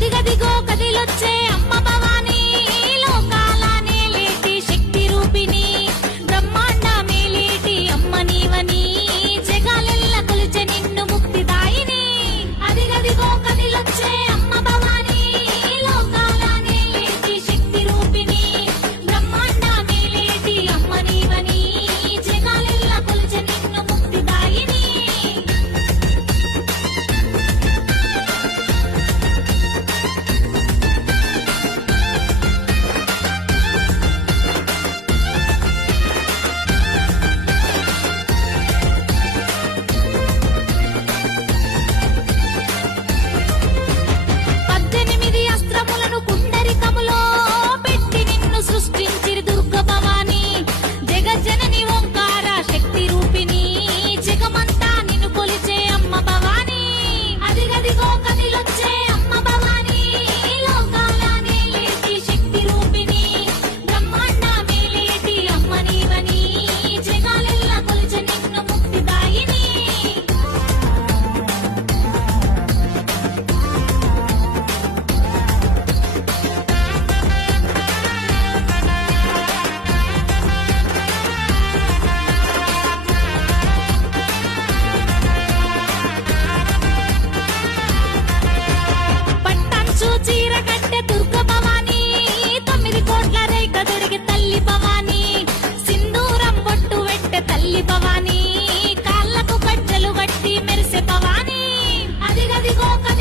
గదిగదిగో we're going digo que